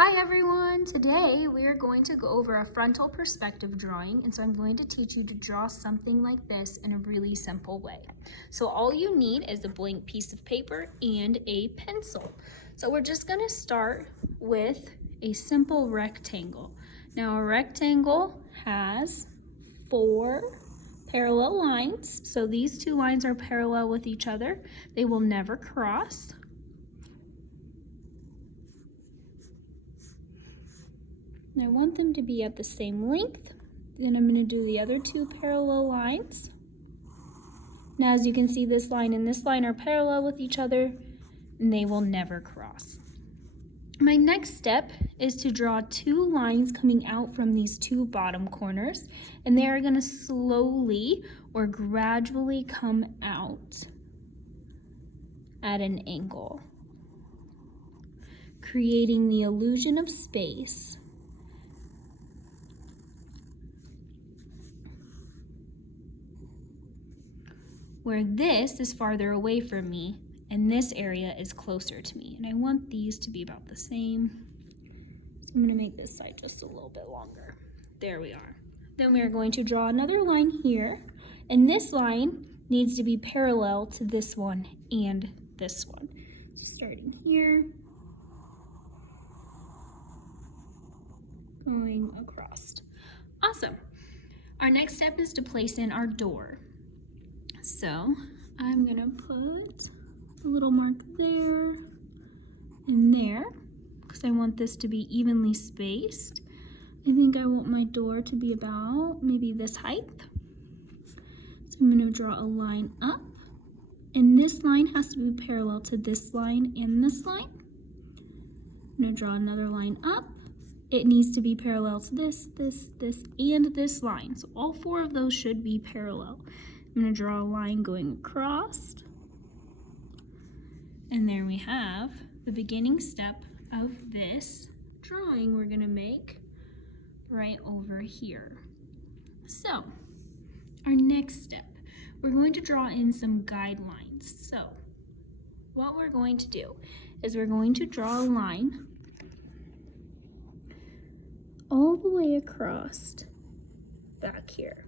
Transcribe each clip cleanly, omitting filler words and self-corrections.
Hi everyone! Today we are going to go over a frontal perspective drawing, and so I'm going to teach you to draw something like this in a really simple way. So all you need is a blank piece of paper and a pencil. So we're just going to start with a simple rectangle. Now a rectangle has 4 parallel lines, so these 2 lines are parallel with each other. They will never cross. And I want them to be at the same length. Then I'm going to do the other 2 parallel lines. Now as you can see, this line and this line are parallel with each other and they will never cross. My next step is to draw 2 lines coming out from these 2 bottom corners, and they are going to slowly or gradually come out at an angle, creating the illusion of space. Where this is farther away from me and this area is closer to me. And I want these to be about the same. So I'm going to make this side just a little bit longer. There we are. Then we are going to draw another line here, and this line needs to be parallel to this one and this one. So starting here, going across. Awesome. Our next step is to place in our door. So I'm gonna put a little mark there and there because I want this to be evenly spaced. I think I want my door to be about maybe this height. So I'm gonna draw a line up, and this line has to be parallel to this line and this line. I'm gonna draw another line up. It needs to be parallel to this, and this line. So all 4 of those should be parallel. I'm going to draw a line going across, and there we have the beginning step of this drawing we're going to make right over here. So our next step, we're going to draw in some guidelines. So what we're going to do is we're going to draw a line all the way across back here.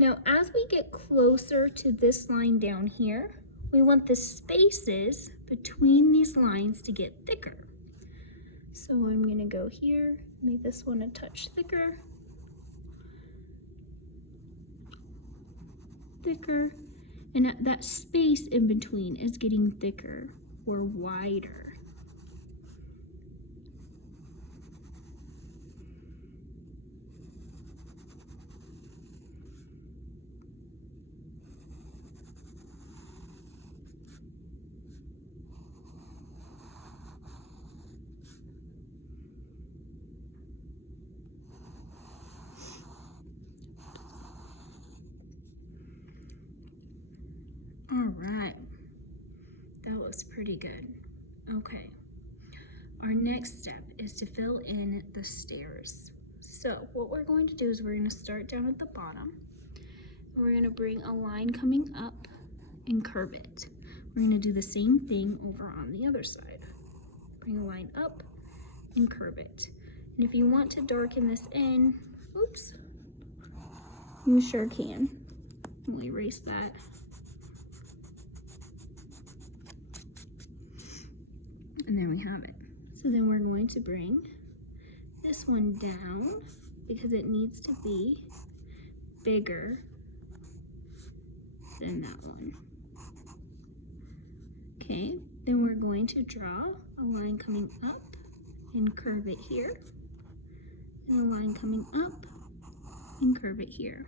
Now, as we get closer to this line down here, we want the spaces between these lines to get thicker. So I'm going to go here, make this one a touch thicker, and that space in between is getting thicker or wider. All right, that looks pretty good. Okay, our next step is to fill in the stairs. So what we're going to do is we're going to start down at the bottom, and we're going to bring a line coming up and curve it. We're going to do the same thing over on the other side. Bring a line up and curve it. And if you want to darken this in, oops, you sure can. We'll erase that. And there we have it. So then we're going to bring this one down because it needs to be bigger than that one. Okay, then we're going to draw a line coming up and curve it here, and a line coming up and curve it here.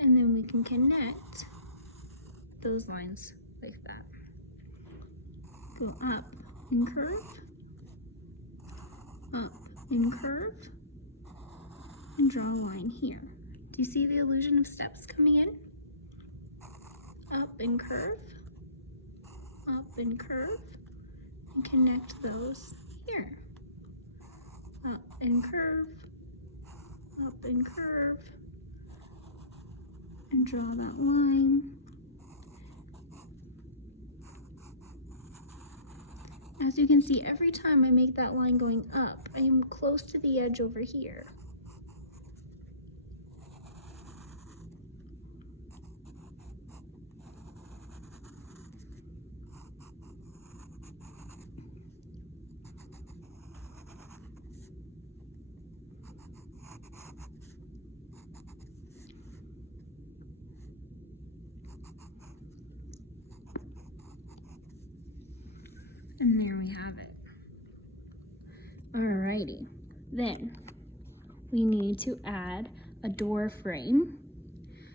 And then we can connect those lines like that. Go up and curve, up and curve, and draw a line here. Do you see the illusion of steps coming in? Up and curve, and connect those here. Up and curve, and draw that line. as you can see, every time I make that line going up, I am close to the edge over here. And there we have it. Alrighty, then we need to add a door frame.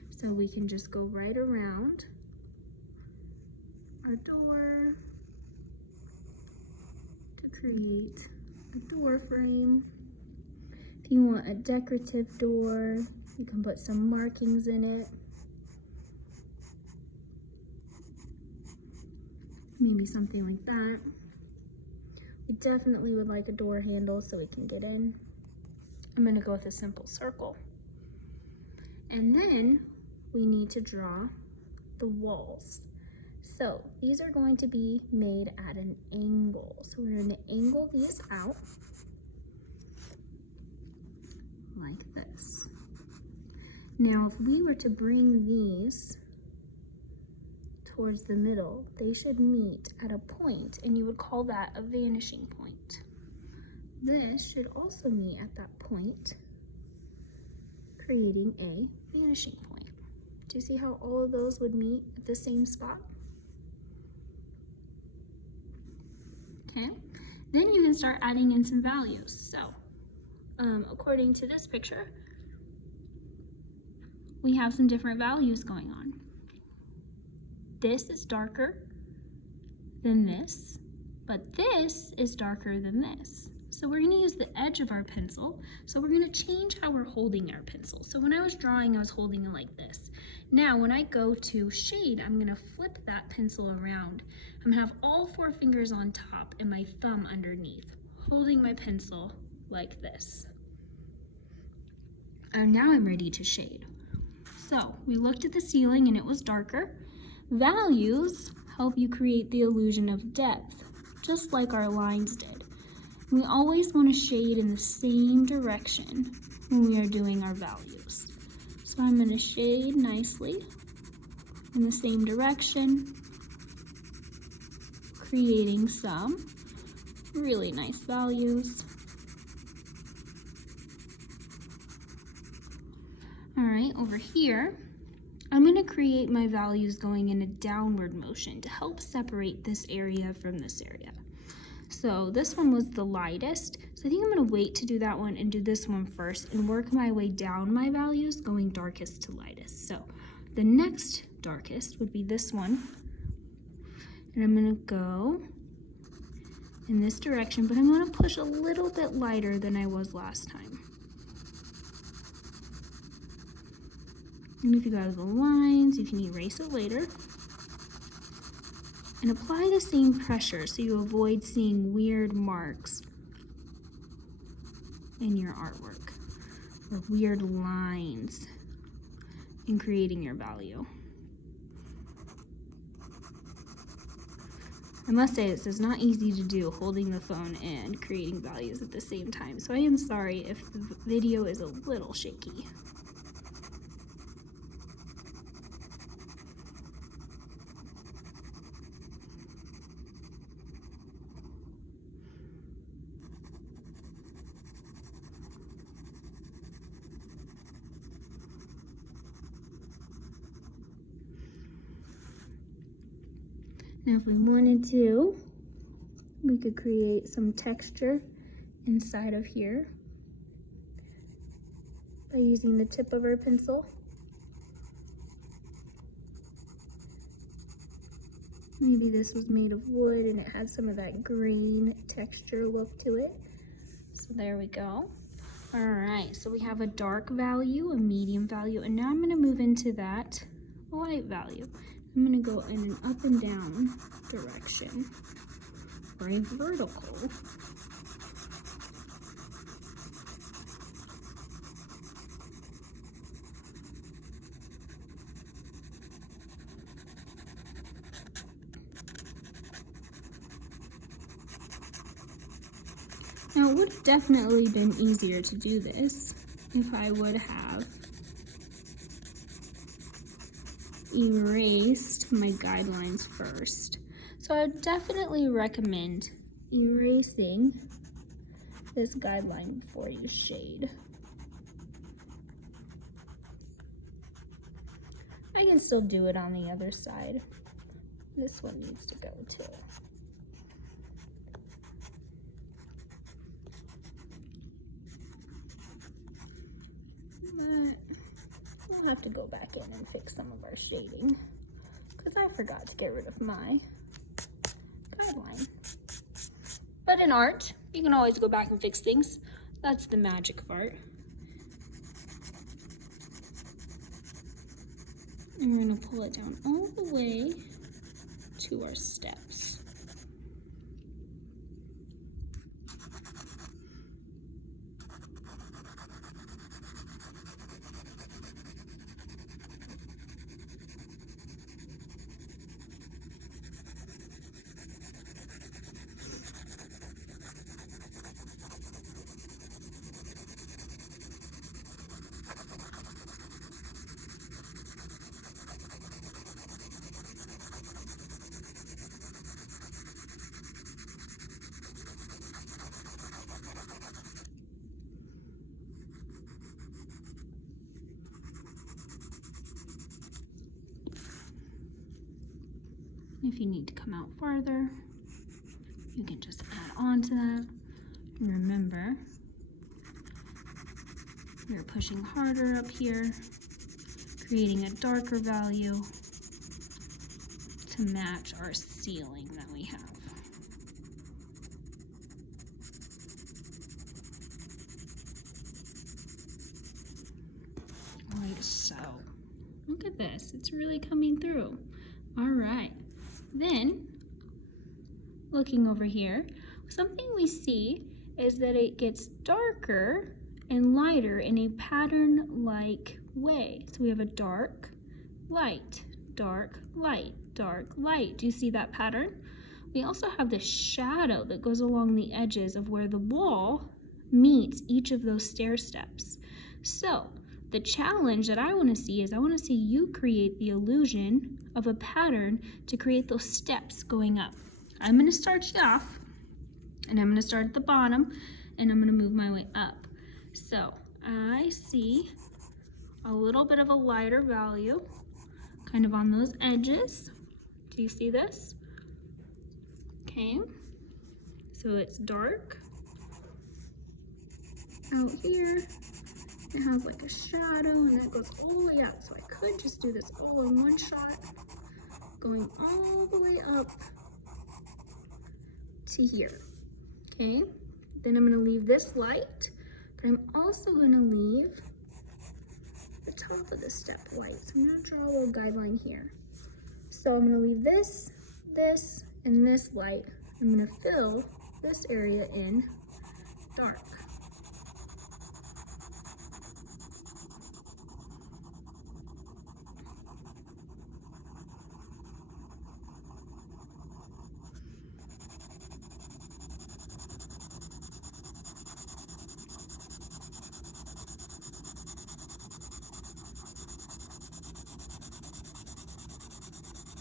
So we can just go right around our door to create a door frame. If you want a decorative door, you can put some markings in it. Maybe something like that. We definitely would like a door handle so we can get in. I'm gonna go with a simple circle. And then we need to draw the walls. So these are going to be made at an angle. So we're gonna angle these out like this. Now, if we were to bring these towards the middle, they should meet at a point, and you would call that a vanishing point. This should also meet at that point, creating a vanishing point. Do you see how all of those would meet at the same spot? Okay, then you can start adding in some values. So, according to this picture, we have some different values going on. This is darker than this, but this is darker than this. So we're gonna use the edge of our pencil. So we're gonna change how we're holding our pencil. So when I was drawing, I was holding it like this. Now, when I go to shade, I'm gonna flip that pencil around. I'm gonna have all 4 fingers on top and my thumb underneath, holding my pencil like this. And now I'm ready to shade. So we looked at the ceiling and it was darker. Values help you create the illusion of depth, just like our lines did. We always want to shade in the same direction when we are doing our values. So I'm going to shade nicely in the same direction, creating some really nice values. All right, over here, I'm going to create my values going in a downward motion to help separate this area from this area. So this one was the lightest, so I think I'm going to wait to do that one and do this one first and work my way down my values going darkest to lightest. So the next darkest would be this one, and I'm going to go in this direction, but I'm going to push a little bit lighter than I was last time. And if you go out of the lines, you can erase it later. And apply the same pressure so you avoid seeing weird marks in your artwork or weird lines in creating your value. I must say this is not easy to do, holding the phone and creating values at the same time. So I am sorry if the video is a little shaky. Now if we wanted to, we could create some texture inside of here by using the tip of our pencil. Maybe this was made of wood and it had some of that green texture look to it. So there we go. All right, so we have a dark value, a medium value, and now I'm gonna move into that light value. I'm gonna go in an up and down direction, or a vertical. Now, it would have definitely been easier to do this if I would have erased my guidelines first. So I would definitely recommend erasing this guideline before you shade. I can still do it on the other side. This one needs to go too. But we'll have to go back in and fix some of our shading because I forgot to get rid of my guideline. But in art, you can always go back and fix things. That's the magic of art. And we're going to pull it down all the way to our steps. If you need to come out farther, you can just add on to that. And remember, we're pushing harder up here, creating a darker value to match our ceiling that we have. Like so. Look at this, it's really coming through. All right. Then, looking over here, something we see is that it gets darker and lighter in a pattern-like way. So we have a dark, light, dark, light, dark, light. Do you see that pattern? We also have the shadow that goes along the edges of where the wall meets each of those stair steps. So, the challenge that I want to see is I want to see you create the illusion of a pattern to create those steps going up. I'm going to start you off, and I'm going to start at the bottom, and I'm going to move my way up. So I see a little bit of a lighter value kind of on those edges. Do you see this? Okay, so it's dark out here. It has like a shadow and that goes all the way up. So I could just do this all in one shot, going all the way up to here. Okay, then I'm gonna leave this light, but I'm also gonna leave the top of the step white. So I'm gonna draw a little guideline here. So I'm gonna leave this, this, and this light. I'm gonna fill this area in dark.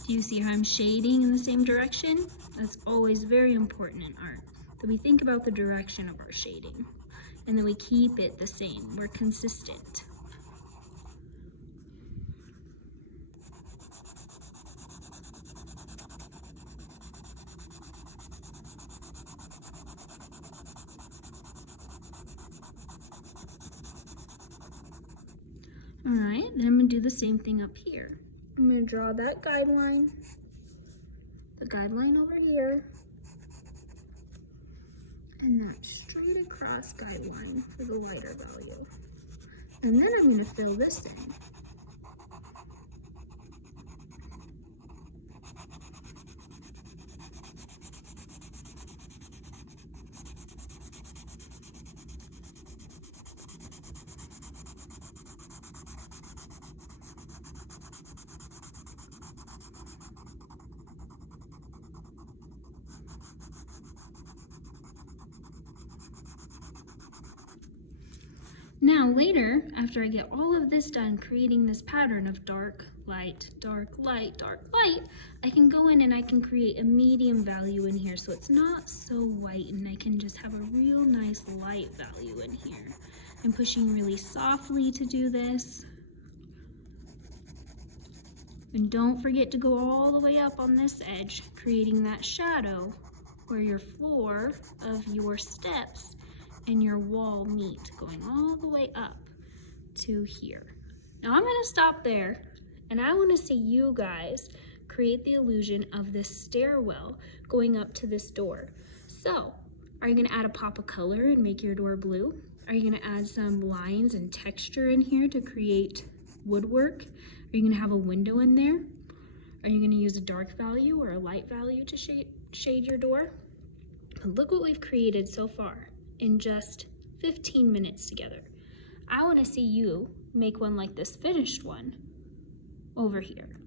Do you see how I'm shading in the same direction? That's always very important in art, that we think about the direction of our shading and that we keep it the same. We're consistent. All right, then I'm gonna do the same thing up here. I'm gonna draw that guideline, the guideline over here, and that straight across guideline for the lighter value. And then I'm gonna fill this in. Now later, after I get all of this done, creating this pattern of dark, light, dark, light, dark, light, I can go in and I can create a medium value in here so it's not so white, and I can just have a real nice light value in here. I'm pushing really softly to do this. And don't forget to go all the way up on this edge, creating that shadow where your floor of your steps and your wall meet, going all the way up to here. Now I'm gonna stop there, and I wanna see you guys create the illusion of this stairwell going up to this door. So, are you gonna add a pop of color and make your door blue? Are you gonna add some lines and texture in here to create woodwork? Are you gonna have a window in there? Are you gonna use a dark value or a light value to shade your door? Look what we've created so far in just 15 minutes together. I wanna see you make one like this finished one over here.